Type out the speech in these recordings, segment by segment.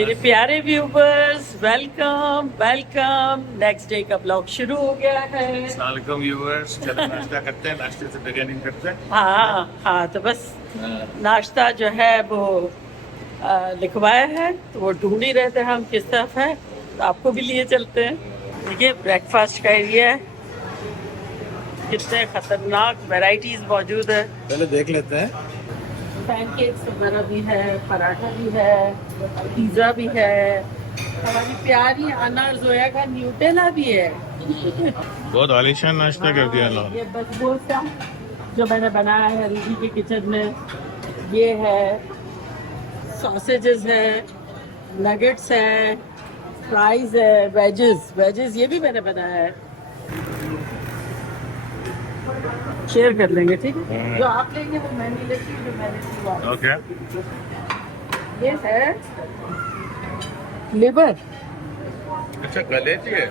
मेरे प्यारे viewers, welcome welcome. Next day का ब्लॉग शुरू हो गया है। अस्सलाम व्यूअर्स, चलो नाश्ता करते हैं, नाश्ते से बिगिनिंग करते हैं। हाँ, तो बस नाश्ता जो है वो लिखवाया है, तो वो ढूंढ ही रहे थे हम किस तरफ है, तो आपको भी लिए चलते हैं। देखिए ब्रेकफास्ट का एरिया है, कितने खतरनाक वैरायटीज मौजूद है। पहले देख लेते हैं। पैनकेक्स वगैरह भी है, पराठा भी है, पिज़्ज़ा भी है, हमारी प्यारी आना जोया का न्यूटेला भी है। बहुत आलीशान नाश्ता कर दिया ना। ये बसबोसा जो मैंने बनाया है रूबी के किचन में, ये है। सॉसेजेस है, नगेट्स है, फ्राइज है, वेजेस ये भी मैंने बनाया है। शेयर कर लेंगे, ठीक है? जो आप लेंगे वो मैं नहीं लेती, जो मैंने ली ओके। ये है लिवर, अच्छा कलेजी है।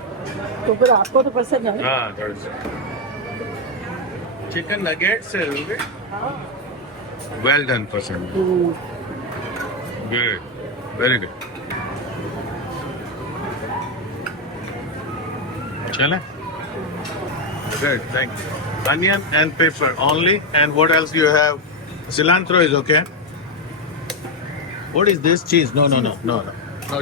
तो फिर आपको तो पसंद है। हाँ थोड़ी सी चिकन नगेट्स है। वेल डन, पसंद। Good, very good. चले। Good, thank you. Onion and pepper only. And what else you have? Cilantro is okay. What is this? Cheese? No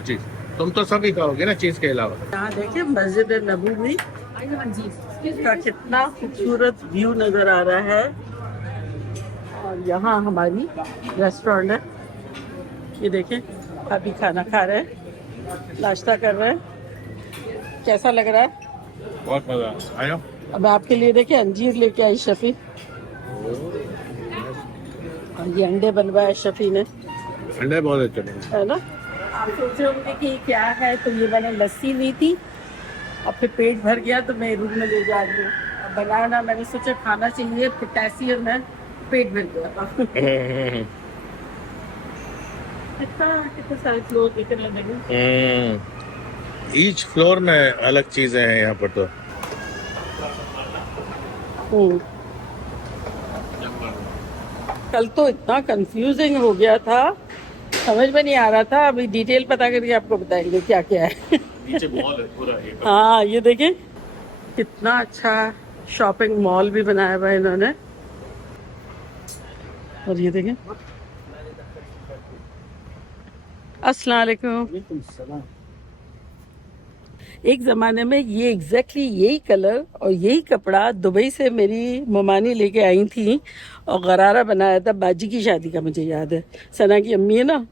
cheese. तुम तो सभी खाओगे ना चीज के अलावा। यहाँ देखिए मस्जिद नबवी का कितना खूबसूरत व्यू नजर आ रहा है, और यहाँ हमारी रेस्टोरेंट है। ये देखें, अभी खाना खा रहे हैं, नाश्ता कर रहे हैं। कैसा लग रहा है? बहुत मजा आया। अब आपके लिए देखिए अंजीर लेके आई शफी, और ये अंडे बनवाए शफी ने, अंडे बहुत अच्छे बने। है ना? आप सोच रहे होंगे कि क्या है, तो ये मैंने लस्सी ली थी और फिर पेट भर गया तो मैं रूम में ले जा रही हूँ। अब बनाना मैंने सोचा खाना चाहिए, पोटेशियम है, पेट भर गया। कितने सारे फ्लोर दिखने लगे। ईच फ्लोर में अलग चीजें हैं यहाँ पर। तो कल तो इतना कंफ्यूजिंग हो गया था, समझ में नहीं आ रहा था। अभी डिटेल पता करके आपको बताएंगे क्या क्या है। नीचे मॉल है पूरा। हाँ, ये देखें कितना अच्छा शॉपिंग मॉल भी बनाया हुआ है इन्होंने। और ये देखें, अस्सलाम वालेकुम। एक ज़माने में ये एग्जैक्टली यही कलर और यही कपड़ा दुबई से मेरी ममानी लेके आई थी, और गरारा बनाया था बाजी की शादी का, मुझे याद है। सना की अम्मी है ना,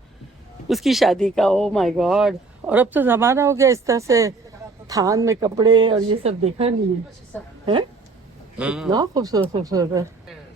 उसकी शादी का। Oh my God. और अब तो ज़माना हो गया इस तरह से थान में कपड़े और ये सब देखा नहीं है। इतना खूबसूरत खूबसूरत है।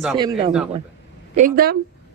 दाम होता है, एकदम।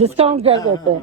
डिस्काउंट कर देते हैं।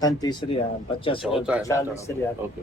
35 रियाल 50 होता है 40 रियाल ओके।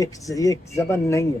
एक जबान नहीं है।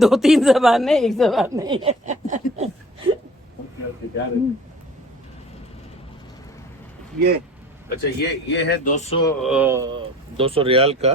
2-3 जबान है, एक जबान नहीं है। ये अच्छा ये है 200 रियाल का,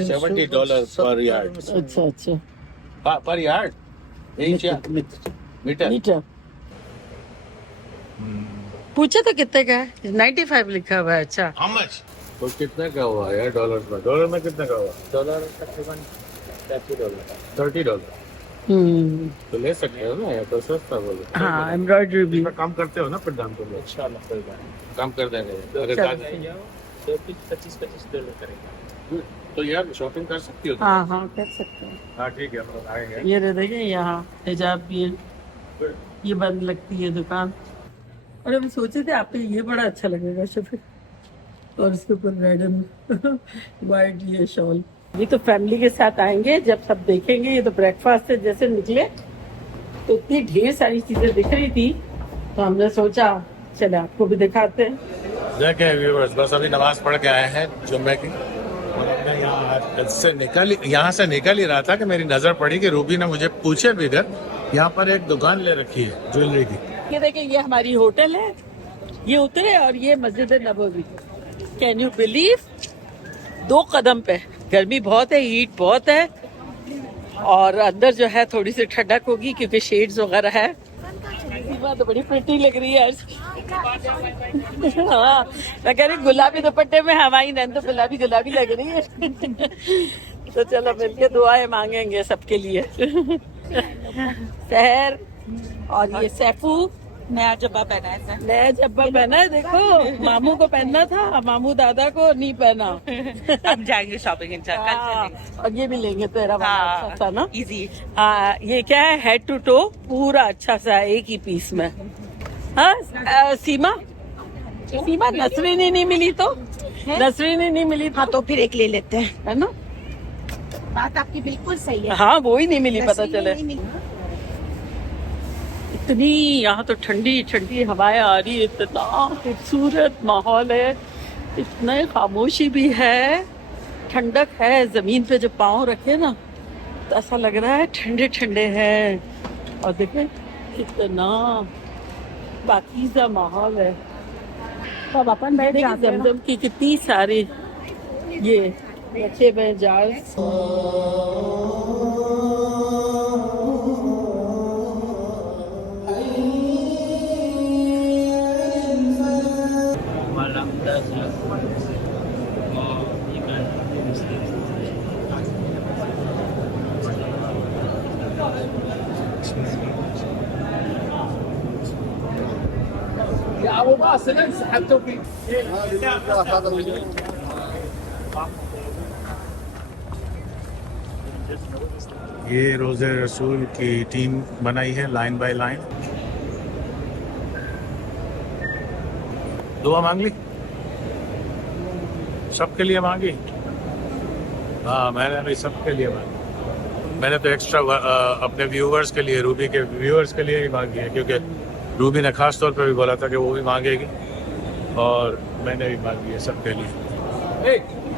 $70 per yard। अच्छा अच्छा। पर यार्ड इंच या मीटर। मीटर पूछे तो कितने का है? 95 लिखा हुआ है। अच्छा, हाउ मच? तो कितने का हुआ यार डॉलर में कितने का हुआ? डॉलर तकरीबन $30। तो ले सकते हो ना, या तो सस्ता बोलो। हाँ, एम्ब्रॉयडरी भी। इसमें काम करते हो ना फिर दाम तो इंशाल्लाह कोई बात नहीं, काम कर देंगे। अगर चलो। दाम नहीं जाओ तो $25 करेंगे। तो यार शॉपिंग कर सकती हो। हाँ कर सकते हैं। हाँ ठीक है, हम लोग आएंगे। ये रहे देखिए, यहाँ हिजाब भी है, ये बंद लगती है दुकान। और हम सोचे थे आपको ये बड़ा अच्छा लगेगा शफी, और इसके ऊपर रेड एंड वाइट ये शॉल। ये तो फैमिली के साथ आएंगे जब सब देखेंगे। ये तो ब्रेकफास्ट से जैसे निकले तो इतनी ढेर सारी चीजें दिख रही थी, तो हमने सोचा चले आपको भी दिखाते हैं। देखें व्यूअर्स, बस अभी नमाज पढ़ के आए हैं जुम्मे की, और मैं यहाँ से निकल ही रहा था कि मेरी नजर पड़ी कि रूबी ने मुझे पूछे बिगर यहाँ पर एक दुकान ले रखी है ज्वेलरी की। ये देखिए, ये हमारी होटल है, ये उतरे और ये मस्जिद नबवी। कैन यू बिलीव, 2 कदम पे। गर्मी बहुत है, हीट बहुत है, और अंदर जो है थोड़ी सी ठंडक होगी क्योंकि शेड्स वगैरह है। सीमा तो बड़ी प्रिटी लग रही है आज। हाँ, मैं कह रही गुलाबी दुपट्टे में हमारी नैन तो गुलाबी गुलाबी लग रही है। तो चलो मिलके दुआएं मांगेंगे सबके लिए। सहर और ये सैफू नया जब्बा पहना है। नया जब्बा पहना है, देखो मामू को पहनना था, मामू दादा को नहीं पहना। अब जाएंगे शॉपिंग इंशाल्लाह, कल चलेंगे। और ये भी लेंगे तेरा वाला हाँ, अच्छा था ना। इजी। हाँ, ये क्या है, हेड टू टो पूरा अच्छा सा एक ही पीस में। हाँ सीमा, सीमा नसरीनी नहीं मिली तो नसरीनी नहीं मिली हाँ तो फिर एक ले लेते हैं। है ना। बात आपकी बिल्कुल सही है। हाँ वो ही नहीं मिली, पता चले। नहीं मिली। इतनी यहाँ तो ठंडी ठंडी हवाएं आ रही है, इतना खूबसूरत माहौल है, इतने खामोशी भी है, ठंडक है। जमीन पे जो पाँव रखे ना तो ऐसा लग रहा है ठंडे ठंडे हैं। और देखें कितना पाकीज़ा माहौल है। तब अपन बैठ जमजम की कितनी सारी ये रखे हुए जार। ये रोज़े रसूल की टीम बनाई है लाइन बाय लाइन। दुआ मांग ली, सबके लिए मांगी। हाँ मैंने अभी सबके लिए मांगी। मैंने तो एक्स्ट्रा अपने व्यूवर्स के लिए, रूबी के व्यूवर्स के लिए ही मांगी है, क्योंकि रूबी ने खास तौर पे भी बोला था कि वो भी मांगेगी, और मैंने भी मांगी है सबके लिए।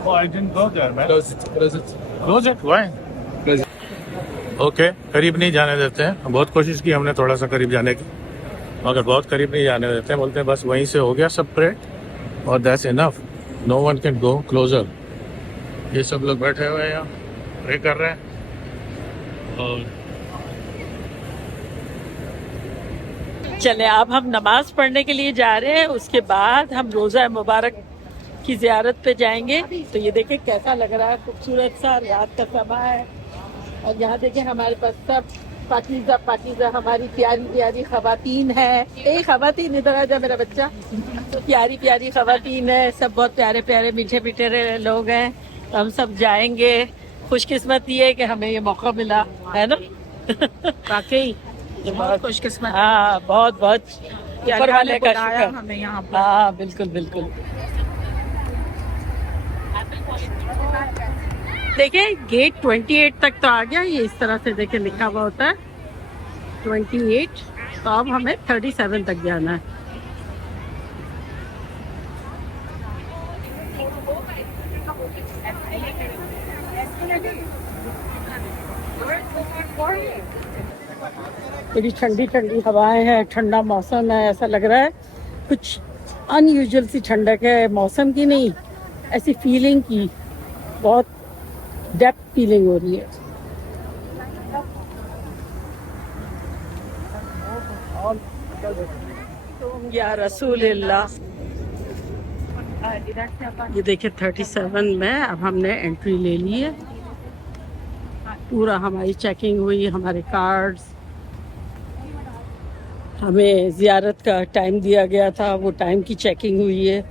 Oh, I didn't go there, man. Close it? Why? Okay, करीब नहीं जाने देते हैं। बहुत कोशिश की हमने थोड़ा सा करीब जाने की, मगर बहुत करीब नहीं जाने देते हैं। बोलते हैं बस वहीं से हो गया सब प्रे और that's enough, no one can go closer. ये सब लोग बैठे हुए हैं यहाँ, प्रे कर रहे हैं। और चले अब हम नमाज पढ़ने के लिए जा रहे हैं, उसके बाद हम रोज़ा मुबारक की ज़ियारत पे जाएंगे। तो ये देखें कैसा लग रहा है, खूबसूरत सा रात का समय है। और यहाँ देखें हमारे पास सब पाकीज़ा पाकीज़ा हमारी प्यारी प्यारी ख़वातीन है। एक ख़वातीन इधर आ जा मेरा बच्चा, तो प्यारी प्यारी ख़वातीन है, सब बहुत प्यारे प्यारे मीठे मीठे लोग हैं। तो हम सब जाएंगे। खुशकिस्मत ये है कि हमें ये मौका मिला है ना। वाकई बहुत खुशकिस्मत। हाँ बहुत बहुत ऊपर वाले का शुक्र हमें यहाँ पर। हाँ बिल्कुल बिल्कुल। देखिए गेट 28 तक तो आ गया, ये इस तरह से देखिए लिखा हुआ होता है 28। तो अब हमें 37 तक जाना है। बड़ी ठंडी ठंडी हवाएं हैं, ठंडा मौसम है, ऐसा लग रहा है कुछ अनयूजुअल सी ठंडक है, मौसम की नहीं, ऐसी फीलिंग की, बहुत डेप्थ फीलिंग हो रही है। या रसूलल्लाह। ये देखिए 37 में अब हमने एंट्री ले ली है। पूरा हमारी चेकिंग हुई, हमारे कार्ड्स, हमें ज़ियारत का टाइम दिया गया था, वो टाइम की चेकिंग हुई है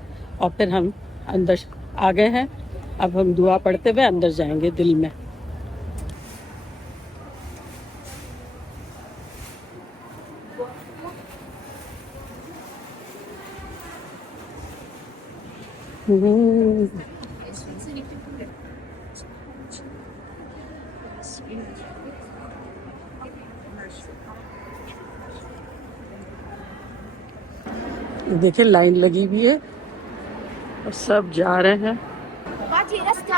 और फिर हम अंदर आ गए हैं। अब हम दुआ पढ़ते हुए अंदर जाएंगे दिल में। देखिए लाइन लगी हुई है और सब जा रहे हैं। बाजी रास्ता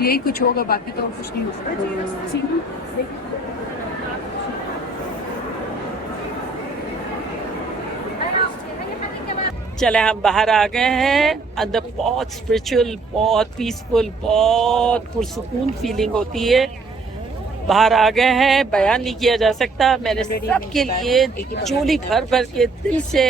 यही कुछ होगा, बाकी तो कुछ नहीं होगा। चले हम बाहर आ गए हैं। अंदर बहुत स्पिरिचुअल, बहुत पीसफुल, बहुत पुरसुकून फीलिंग होती है। बाहर आ गए हैं, बयान नहीं किया जा सकता। मैंने सबके लिए झोली भर भर के दिल से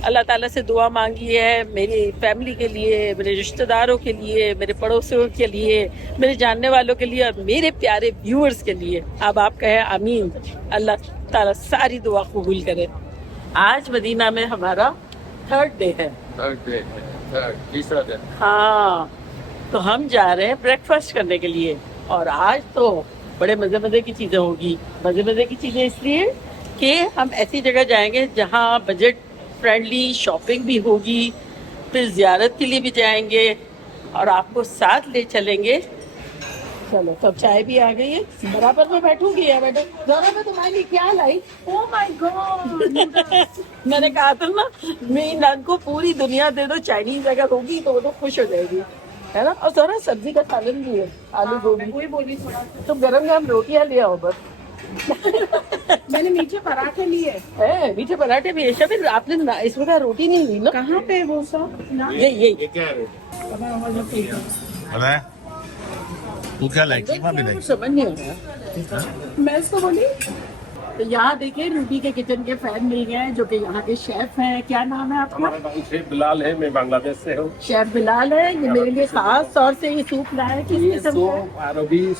अल्लाह ताला से दुआ मांगी है, मेरी फैमिली के लिए, मेरे रिश्तेदारों के लिए, मेरे पड़ोसियों के लिए, मेरे जानने वालों के लिए और मेरे प्यारे व्यूअर्स के लिए। अब आप कहें आमीन। अल्लाह ताला सारी दुआ कबूल करे। आज मदीना में हमारा थर्ड डे है। तीसरा दिन। हाँ, तो हम जा रहे हैं ब्रेकफास्ट करने के लिए और आज तो बड़े मजे मजे की चीजें होगी। मजे मजे की चीजें इसलिए कि हम ऐसी जगह जाएंगे जहाँ बजट फ्रेंडली शॉपिंग भी होगी, फिर जियारत के लिए भी जाएंगे और आपको साथ ले चलेंगे। चलो, सब चाय भी आ गई है, बराबर में बैठूंगी यार। बेटा जरा मैं तुम्हारे लिए क्या लाई। ओह माय गॉड मैंने कहा था ना, मेरी नन को पूरी दुनिया दे दो, चाइनीज अगर होगी तो वो तो खुश हो जाएगी, है ना। और जरा सब्जी का सालन भी है, आलू गोभी। वही बोली थोड़ा तो गरम गरम रोटियां ले आओ बस। मैंने मीठे पराठे लिए। है मीठे पराठे भी है। शबीर आपने इसमें का रोटी नहीं ली ना? कहाँ पे वो सब? ये क्या है पता है तू क्या लाई? कीमा भी लाई? समझ नहीं आ रहा। मैं इसको बोली तो यहाँ देखिए रूबी के किचन के फैन मिल गए हैं, जो कि यहाँ के शेफ हैं। क्या नाम है आपका? हमारा नाम शेख बिलाल है, मैं बांग्लादेश से हूँ। शेफ बिलाल है। ये मेरे लिए खास तौर से ये सूप लाया है। किस ये किस्म का है? सूप अरबी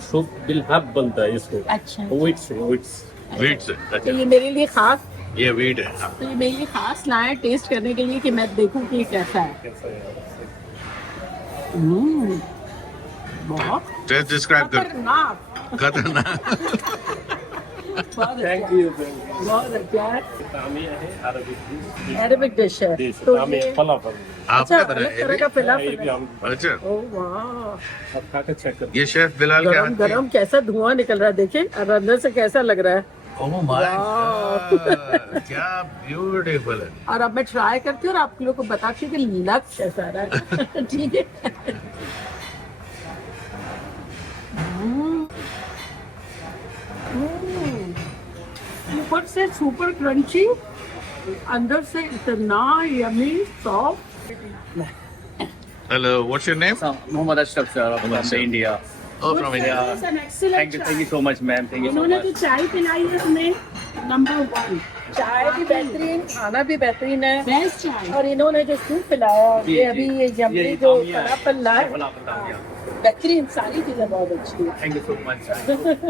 सूप बिलहब बनता है इसको। अच्छा, वीट से वीट से। तो ये मेरे लिए खास, ये वीट है। हाँ। तो ये मेरे लिए खास लाए टेस्ट करने के लिए कि मैं देखूं कि ये कैसा है। बहुत टेस्ट डिस्क्राइब कर। खतरनाक। खतरनाक। बहुत थैंक अच्छा, यू। बहुत अच्छा है। तामिया है अरबिक अरेबिक डिश है। डिश। तो तामिया ये फलाफल। आप अच्छा, क्या बना अलग तरह का है? फलाफल ये भी है। हम अच्छा, ओह वाह, अब खा के चेक कर। ये शेफ बिलाल के गरम हाथ गरम कैसा धुआं निकल रहा है, देखिए और अंदर से कैसा लग रहा है। ओह माय वाह। गॉड, क्या ब्यूटीफुल है। और अब मैं ट्राई करती हूँ और आप लोगों को बताती हूँ कि लग कैसा रहा है। ठीक है। ऊपर से सुपर क्रंची, अंदर से इतना yummy soft. Hello, what's your name? Muhammad Ashraf sir from India. Oh, from India. Thank you so much, ma'am. Thank you so उन्होंने much. जो चाय पिलाई है हमें, नंबर 1 चाय भी बेहतरीन, खाना भी बेहतरीन है, बेस्ट चाय। और इन्होंने जो सूप पिलाया, जी, ये अभी ये यम्मी ये जो तामिया है। फलाफल ला है, फलाफल तामिया। बेहतरीन, सारी चीजें बहुत अच्छी है। Thank you so much.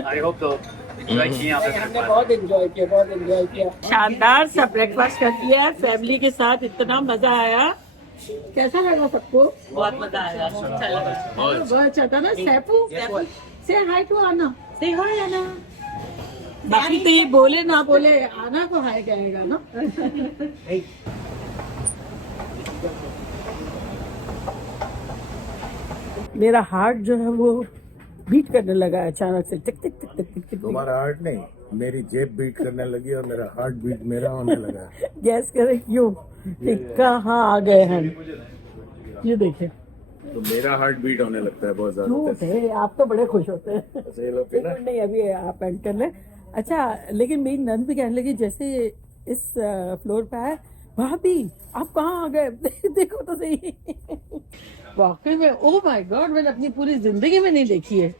I hope तो enjoy किए आपने हमने breakfast. बहुत एंजॉय किया, बहुत एंजॉय किया। शानदार सा ब्रेकफास्ट कर लिया है फैमिली के साथ, इतना मजा आया। कैसा लगा सबको? बहुत मजा आया, अच्छा लगा। बहुत अच्छा था ना। सैफू से हाय टू आना, से हाय आना। बाकी तो ये बोले ना बोले, आना को हाय कहेगा ना। मेरा हार्ट जो है वो बीट करने लगा है अचानक से, टिक टिक टिक टिक टिक टिक। तुम्हारा हार्ट नहीं, मेरी जेब बीट करने लगी और मेरा हार्ट बीट मेरा होने लगा। गैस करे क्यों कि कहाँ आ गए हम। ये देखिए, तो मेरा हार्ट बीट होने लगता है बहुत ज्यादा। क्यों थे आप तो बड़े खुश होते हैं। ऐसे ये लोग के ना। नहीं, अभी आप एंड कर ले। अच्छा, लेकिन मेरी नंद भी कहने लगी जैसे इस फ्लोर पे है, भाभी आप कहाँ आ गए? देखो तो सही। वाकई में, ओह माय गॉड, मैंने अपनी पूरी जिंदगी में नहीं देखी है।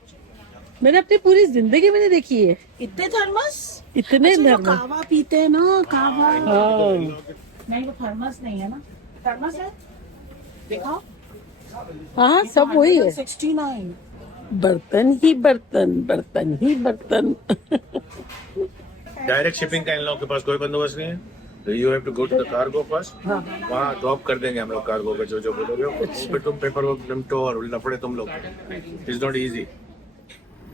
मैंने अपनी पूरी जिंदगी में नहीं देखी है इतने थर्मस, इतने अच्छा, जो धर्म। कावा पीते हैं ना, कावा। हाँ, नहीं, वो थर्मस नहीं है ना, थर्मस है, देखो। हाँ, सब वही है। 69। बर्तन ही बर्तन, बर्तन ही बर्तन। डायरेक्ट शिपिंग का इन लोगों के पास कोई बंदोबस्त नहीं है, तो you have to go to the cargo first. वहाँ ड्रॉप कर देंगे हम लोग कार्गो पे, जो बोलोगे फिर तुम पेपर वर्क निपटो और लफड़े तुम लोग। It's not easy.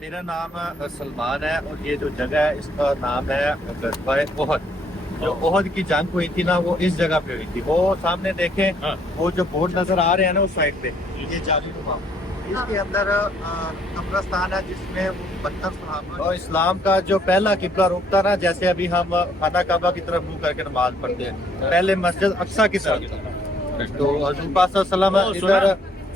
मेरा नाम सलमान है और ये जो जगह है इसका नाम है गज़वा ओहद। जो ओहद की जंग हुई थी ना, वो इस जगह पे हुई थी। वो सामने देखें, हाँ। वो जो बोर्ड नजर आ रहे हैं ना उस साइड पे, ये जालिनुमा, इसके अंदर कब्रस्तान है जिसमें वो 72 सहाबा और इस्लाम का जो पहला किबला रुख था ना, जैसे अभी हम खाना काबा की तरफ मुंह करके नमाज पढ़ते हैं, पहले मस्जिद अक्सा की तरफ। तो हज़रत पाक सल्लल्लाहु अलैहि वसल्लम इधर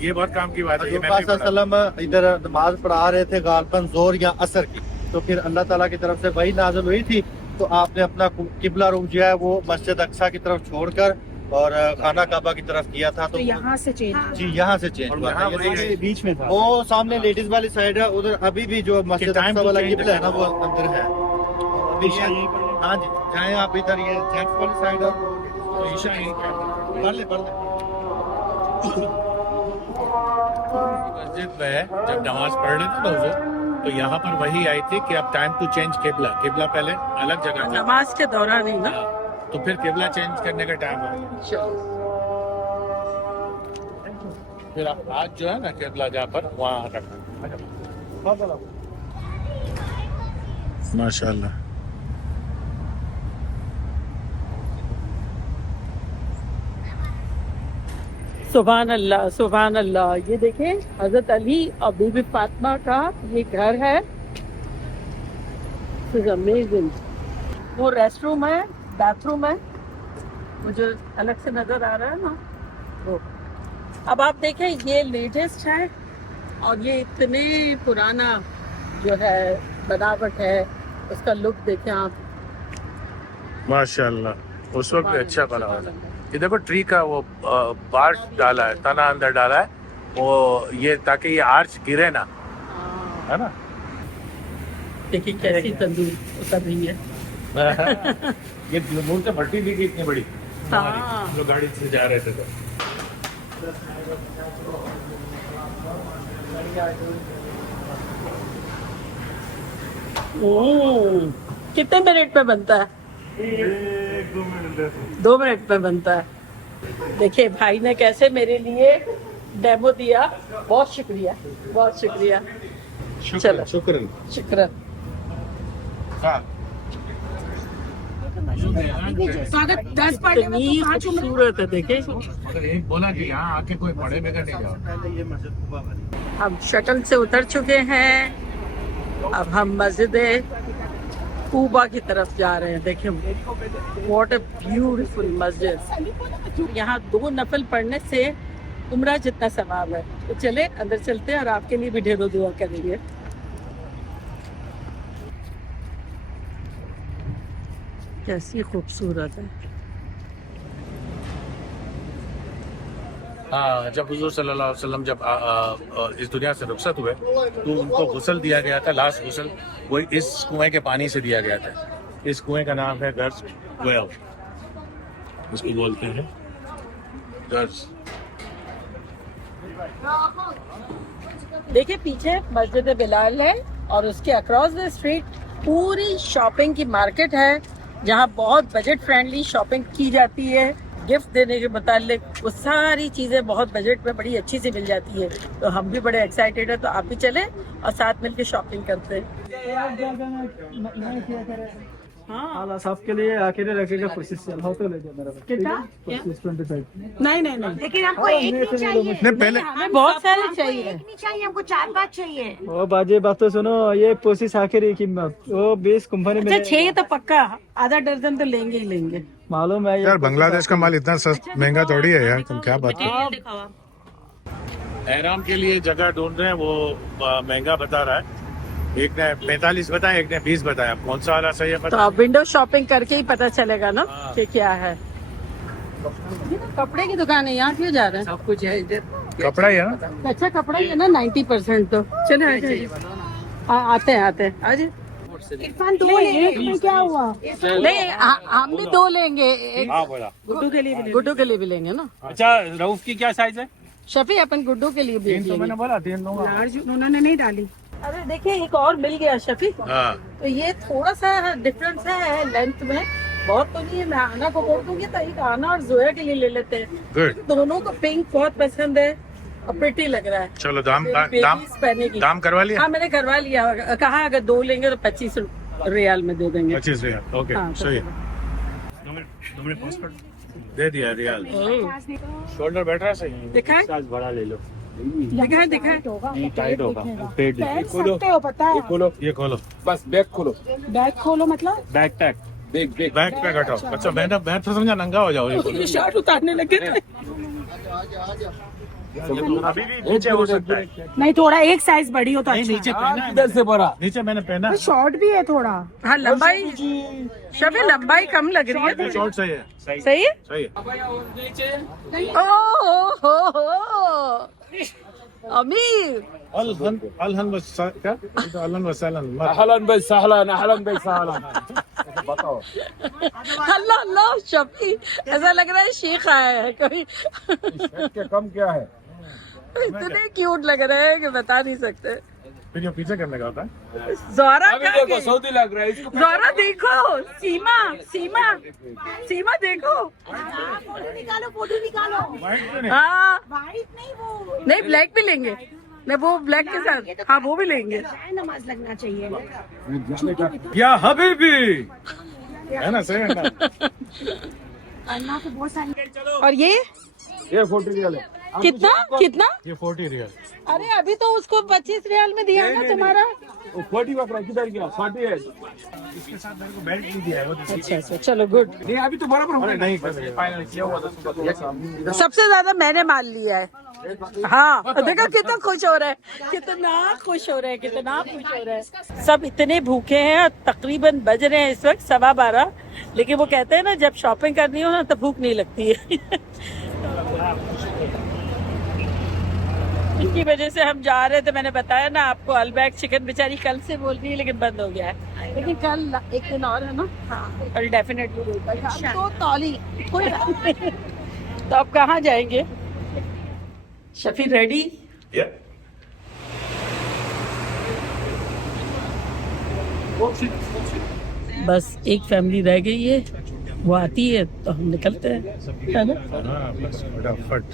ये बहुत काम की बात है, ये मैं भी रसूलुल्लाह पढ़ा। सल्लल्लाहु अलैहि वसल्लम इधर नमाज पढ़ा रहे थे गालबन जोर या असर की, तो फिर अल्लाह ताला की तरफ से वही नाज़िल हुई थी, तो आपने अपना किबला रुख जो है वो मस्जिद अक्सा की तरफ छोड़कर और खाना काबा की तरफ किया था। तो यहाँ से चेंज जी यहाँ से चेंज और हुआ यहाँ था। वही बीच में था वो सामने लेडीज वाली साइड है, उधर अभी भी जो मस्जिद time अक्सा to वाला change किबला है ना है। वो अंदर है। अभी हाँ जी, चाहे आप इधर ये जेंट्स वाली साइड है तो ईशा यहीं पे पढ़ ले मस्जिद में जब नमाज पढ़ रहे थे ना हुजूर, तो यहाँ पर वही आई थी कि अब टाइम टू चेंज किबला। किबला पहले अलग जगह था, नमाज के दौरान ही ना। तो फिर किबला चेंज करने का टाइम हो गया। फिर आप आज जो है ना किबला जहाँ पर वहाँ रखो। माशाल्लाह। सुभान अल्लाह, सुभान अल्लाह। ये देखें हजरत अली और बीबी फातिमा का ये घर है। अमेजिंग। वो रेस्ट रूम है, बाथरूम है, वो जो अलग से नजर आ रहा है ना वो। अब आप देखें ये लेटेस्ट है और ये इतने पुराना जो है बनावट है, उसका लुक देखें आप। माशाल्लाह उस वक्त भी अच्छा बना हुआ था। ये देखो ट्री का वो बार्च डाला है, तना अंदर डाला है वो, ये ताकि ये आर्च गिरे ना, है ना। देखिए कैसी तंदूर उतर रही है। ये मूल से भट्टी भी थी इतनी बड़ी, हाँ। हम लोग गाड़ी से जा रहे थे तो। कितने मिनट में बनता है? 2 मिनट में बनता है। देखिए भाई ने कैसे मेरे लिए डेमो दिया। बहुत शुक्रिया, बहुत शुक्रिया। चलो शुक्र। शुक्र। स्वागत 10 पढ़ने में इतनी तो 5 उम्र खूबसूरत है देखे। मगर एक बोला कि यहाँ आके कोई पढ़े बगैर नहीं जाओ। ये मस्जिद कुबा वाली। हम शटल से उतर चुके हैं, अब हम मस्जिद कूबा की तरफ जा रहे हैं। देखिए व्हाट अ ब्यूटीफुल मस्जिद। यहाँ 2 नफल पढ़ने से उम्रा जितना सवाब है। तो चले अंदर चलते हैं और आपके लिए भी ढेरों दुआ करेंगे। कैसी खूबसूरत है। हाँ, जब हुजूर सल्लल्लाहु अलैहि वसल्लम जब इस दुनिया से रुखसत हुए तो उनको गुस्ल दिया गया था। लास्ट गुस्ल वही इस कुएं के पानी से दिया गया था। इस कुएं का नाम है गर्ज वेल, इसको बोलते हैं गर्ज। देखिए पीछे मस्जिद बिलाल है और उसके अक्रॉस द स्ट्रीट पूरी शॉपिंग की मार्केट है, जहाँ बहुत बजट फ्रेंडली शॉपिंग की जाती है। गिफ्ट देने के मुतालिक वो सारी चीज़ें बहुत बजट में बड़ी अच्छी से मिल जाती है। तो हम भी बड़े एक्साइटेड है, तो आप भी चलें और साथ मिलकर शॉपिंग करते हैं। हाँ सबके लिए आखिर रखेगा कोशिश हो तो ले जाओ मेरा कितना? 25 नहीं नहीं नहीं, लेकिन हमको एक नहीं चाहिए। नहीं पहले हमें बहुत सारे चाहिए। एक नहीं चाहिए, हमको 4-5 चाहिए। ओ बाजे बात तो सुनो, ये कोशिश आखिर की कीमत वो 20 कंपनी अच्छा में 6 तो पक्का, आधा दर्जन तो लेंगे ही लेंगे। मालूम है यार बांग्लादेश का माल इतना सस्ता महंगा थोड़ी है यार, तुम क्या बात कर। एहराम के लिए जगह ढूंढ रहे हैं, वो महंगा बता रहा है। एक ने 45 बताया, एक ने 20 बताया। कौन सा वाला सही है तो पता? आप विंडो शॉपिंग करके ही पता चलेगा ना हाँ। कि क्या है। ये ना कपड़े की दुकान है, यहाँ क्यों जा रहे हैं? सब कुछ है इधर। कपड़ा ही है ना। अच्छा कपड़ा ही है ना 90%। तो चले आते हैं आज। इरफान 2 नहीं, ले, एक में क्या हुआ? नहीं हम भी 2 लेंगे। एक बोला। गुड्डू के लिए भी लेंगे ना। अच्छा रऊफ की क्या साइज है? शफी अपन गुड्डू के लिए भी लेंगे। बोला 3 लूंगा। लार्ज उन्होंने नहीं डाली। अरे देखिए एक और मिल गया शफी। हाँ तो ये थोड़ा सा डिफरेंस है लेंथ में, बहुत तो नहीं है। मैं आना को बोल दूंगी तो एक आना और जोया के लिए ले लेते हैं। गुड। दोनों को पिंक बहुत पसंद है और प्रिटी लग रहा है। चलो दाम मेरी दाम babies पहनेगी। दाम करवा लिया। हाँ मैंने करवा लिया। कहा अगर 2 लेंगे तो 25 रियाल में दे देंगे। 25 रियाल। ओके हाँ, तो सही है। दे दिया रियाल। शोल्डर बैठ रहा है सही। दिखा है साइज बड़ा ले लो। दिखा है। टाइट होगा पेट पहन सकते हो, पता है। ये खोलो, बस बैग खोलो। बैग खोलो मतलब बैग टैग बैग बैक पे हटाओ। अच्छा मैं तो समझा नंगा हो जाओ। ये खोलो। ये शर्ट उतारने लगे थे। अभी भी नीचे हो सकता है। नहीं, थोड़ा एक साइज बड़ी हो तो अच्छा। नीचे पहना इधर से बड़ा, नीचे मैंने पहना है। शॉर्ट भी है थोड़ा। हाँ लंबाई, शफी लंबाई कम लग रही है। शॉर्ट सही है, सही है। सही है। ओह अमीर, अलहन क्या अलहन वसहलन अहलन बे सहलन, अहलन बे सहलन। बताओ। अल्लाह अल्लाह शफी, ऐसा लग रहा है शेख आया है कोई। क्या कम क्या है? इतने क्यूट लग रहे हैं कि बता नहीं सकते। फिर ये पीछे करने का होता है। जोरा अभी का देखो सऊदी लग रहा है इसको। जोरा देखो, सीमा सीमा सीमा देखो। फोटो निकालो, फोटो निकालो। हाँ वाइट नहीं, वो नहीं ब्लैक भी लेंगे, नहीं वो ब्लैक के साथ, हाँ वो भी लेंगे। नमाज लगना चाहिए। या हबीबी है ना, सही है ना? अल्लाह को बहुत सारी। और ये 40 रियाल है। कितना कितना? ये 40 रियल। अरे अभी तो उसको 25 रियाल में दिया ना तुम्हारा। 40 बकरा किधर गया? 40 है। इसके साथ मेरे को बेल्ट नहीं दिया है वो। अच्छा अच्छा चलो गुड। नहीं अभी तो बराबर हो नहीं फाइनल किया हुआ था। सबसे ज्यादा मैंने माल लिया है। हाँ देखो कितना खुश हो रहा है, कितना खुश हो रहा है, कितना खुश हो रहा है। सब इतने भूखे हैं और तकरीबन बज रहे हैं इस वक्त 12:15। लेकिन वो कहते हैं ना जब शॉपिंग करनी हो ना तो भूख नहीं लगती है। इसकी वजह से हम जा रहे थे, मैंने बताया ना आपको। अलबैक चिकन बेचारी कल से बोल रही है लेकिन बंद हो गया है। लेकिन कल एक दिन और है ना। हाँ कल डेफिनेटली तो तौली कोई तो अब कहाँ जाएंगे? शफी रेडी? बस एक फैमिली रह गई है, वो आती है तो हम निकलते हैं, है ना? हाँ बस फटाफट।